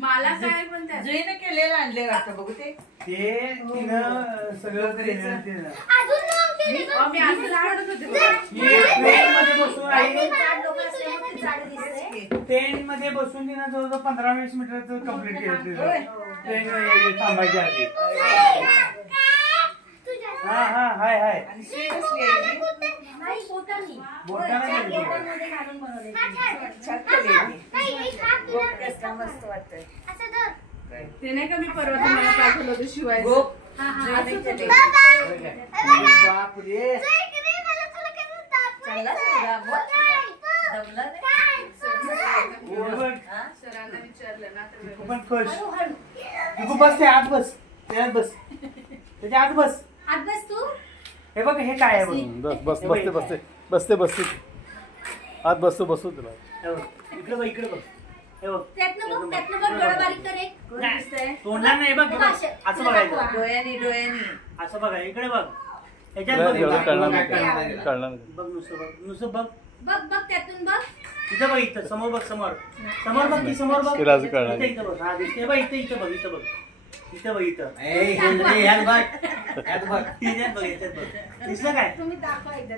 मला काय पण जुईने केलेलं आणले वाटतं बघू ते सगळं ट्रेन मध्ये बसून तिनं जवळजवळ 15-20 मीटरचं कम्प्लीट केलं ट्रेन थांबायच्या आधी. हा हा हाय हाय मस्त वाटतंय ते नाही का मी परवा तुम्हाला पाठवलं होतं शिवायचं. सरांना विचारलं ना तर बस ते आत बस त्यात बस त्याच्या आत बस तू हे बघ हे काय आहे बस बसते बसते बसते बसते आत बसतो बसतो तुला इकडे बघ इकडे बघ त्यातनं बघ डोळा बारीक कर एक तोंडला नाही बघ असं बघायचं डोळ्यानी असं बघा इकडे बघ ह्याच्यात बघ कळणार बघ नुसतं बघ त्यातून बघ इथं बघ इथं समोर बघ समोर बघ की समोर बघ इथं बघ हा दिसते बघ इथं बघ इथं बघ इथं बघ दिसलं काय तुम्ही दाखवा एकदा.